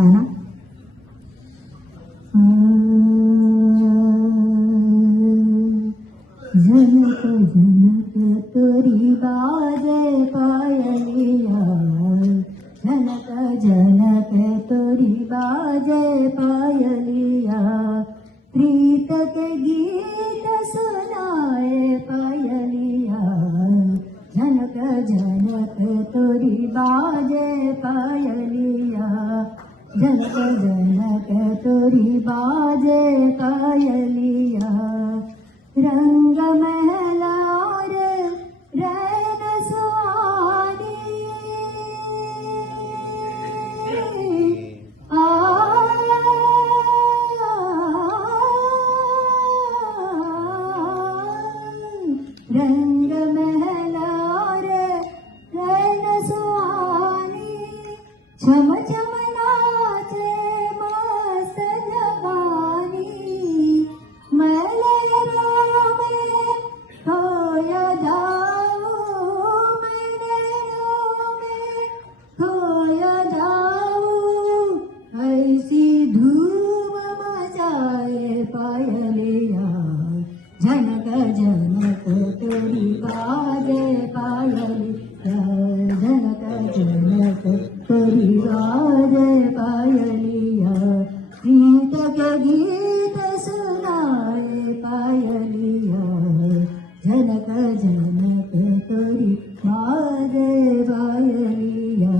गाना जनक जनक तोरी बाजे पायलिया जनक जनक तोरी बाजे पायलिया प्रीत के गीत सुनाए पायलिया जनक जनक तोरी बाजे पायलिया जनक जनक तोरी बाजे पायलिया रंग महला और रैन सुहानी रंग महला और रैन सुहानी छम छम नाचे मस्त जवानी पायलिया जनक जनक तोरी बाजे पायलिया जनक जनक तोरी बाजे पायलिया प्रीत के गीत सुनाए पायलिया जनक जनक तोरी बाजे पायलिया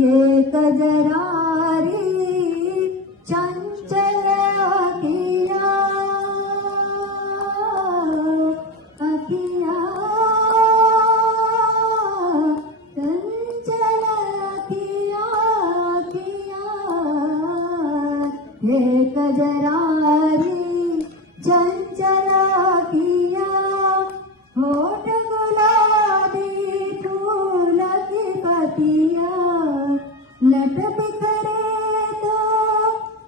ये कजरारी चंचल अखिया अखिया चंचल अखिया अखिया ये कजरारी चंचल अखिया होठ गुलाबी फूल की पतिया लट बिखरे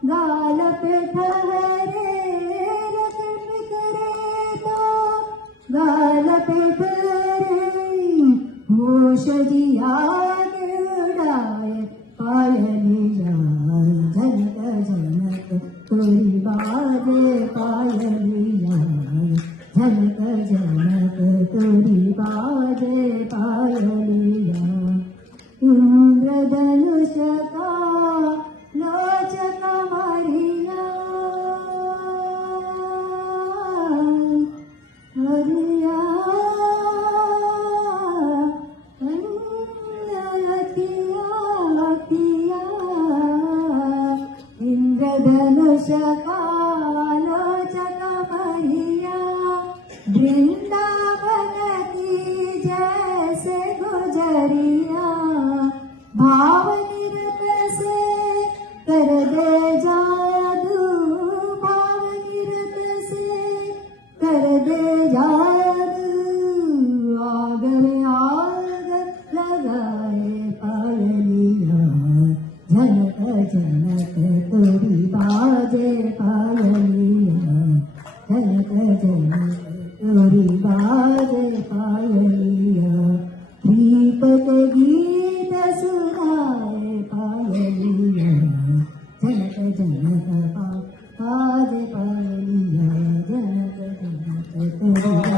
गाल पे ठहरे रत बिखरे तो गाल पे ठहरे होश दिया उड़ाए पायलिया जनक जनक तोरी बाजे पायलिया जनक जनक तोरी बाजे पायलिया इंद्रधनुष का लोचक मरिया हरिया लतिया इंद्रधनुष का लोचक मरिया वृंदावन की जैसे गुजरिया भाव निरत से कर दे जादू भाव निरत से कर दे जादू आग में आग लगाए पायलिया जनक जनक तोरी बाजे पायलिया जनक जनक तोरी बाजे पायलिया प्रीत के गीत सुनाए पायलिया जनक जनक बाजे पायलिया जनक जनक तोरी